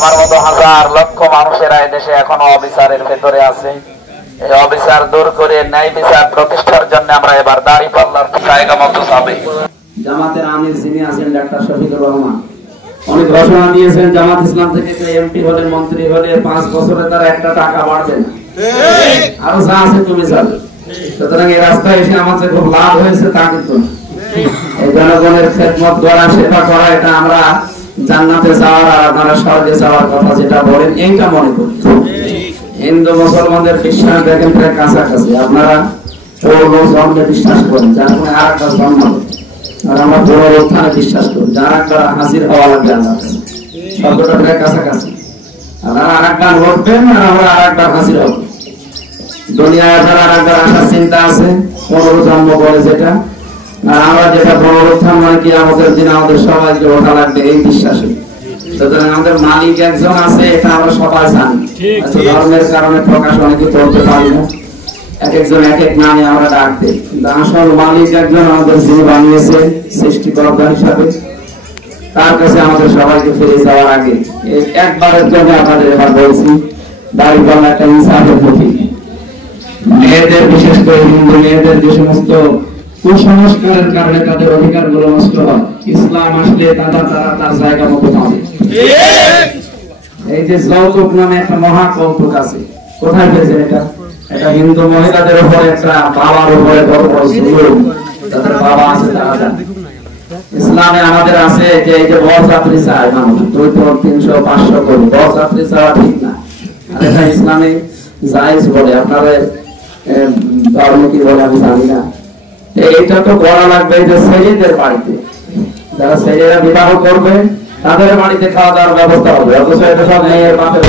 আমার মতো হাজার লক্ষ মানুষেরা এই দেশে এখনো অবিচারের ভেতরে আছে। এই অবিচার দূর করে ন্যায় বিচার প্রতিষ্ঠার জন্য আমরা এবার দাঁড়িপাল্লার জায়গা মতো যাবে। জামাতের আমির যিনি আছেন ডাক্তার শফিকুর রহমান, উনি ঘোষণা দিয়েছেন জামাত ইসলাম থেকে এমপি হলে মন্ত্রী হলে 5 বছরে তার একটা টাকা বাড়বে না, আরো যা আছে তুমি যাবে। সুতরাং এই রাস্তায় এসে আমাদের খুব লাভ হয়েছে তা কিন্তু এই জনগণের খেদমত করা, সেবা করা, এটা আমরা জান্নাতে যাওয়ার আর আপনারা স্বর্গে যাওয়ার কথা যেটা বলেন এইটা মনে করি। হিন্দু মুসলমানদের বিশ্বাস দেখেন প্রায় কাছাকাছি। আপনারা পূর্ব জন্মে বিশ্বাস করেন, যার কোনো আর একটা জন্ম, আর আমরা পুনরুত্থানে বিশ্বাস করি, যার একবার হাজির হওয়া লাগবে আল্লাহ শব্দটা প্রায় কাছাকাছি। আপনারা আর একবার ঘটবেন আর আমরা আর একবার হাজির হব। দুনিয়ায় আপনারা আর একবার আসার চিন্তা আছে, পুনর্জন্ম বলে যেটা, আর আমরা যেটা পুনরুত্থান মানে কি আমাদের দিন আমাদের সবাইকে ওঠা লাগবে এই বিশ্বাসে। সুতরাং আমাদের মালিক একজন আছে, এটা আমরা সবাই জানি। ধর্মের কারণে প্রকাশ অনেকে করতে পারি না, এক একজন এক এক নামে আমরা ডাক দিই, কিন্তু আসল মালিক একজন আমাদের যিনি বানিয়েছে সৃষ্টিকর্তা হিসাবে, তার কাছে আমাদের সবাইকে ফিরে যাওয়ার আগে একবারের জন্য আপনাদের এবার বলছি, দাঁড়িপাল্লা একটা ইনসাফের প্রতীক। মেয়েদের, বিশেষ করে হিন্দু মেয়েদের যে সমস্ত কুসংস্কারের কারণে তাদের অধিকার গুলো নষ্ট হয়, ইসলাম আসলে তারা তার জায়গা মতো পাবে। এই যে যৌতুক নামে একটা মহা কৌতুক আছে, কোথায় পেয়েছে এটা? এটা হিন্দু মহিলাদের উপরে একটা বাবার উপরে বড় বড় জুলুম, তাদের বাবা আছে তারা জানে। ইসলামে আমাদের আছে যে এই যে বরযাত্রী চায় মানুষ 200-300-500 করে বরযাত্রী চাওয়া ঠিক না, আর এটা ইসলামে জায়েজ বলে। আপনাদের ধর্ম কি বলে আমি জানি না। এটা তো করা লাগবে যে ছেলেদের বাড়িতে, যারা ছেলেরা বিবাহ করবে তাদের বাড়িতে খাওয়া দাওয়ার ব্যবস্থা হবে, অথচ এটা সব মেয়ের বাপের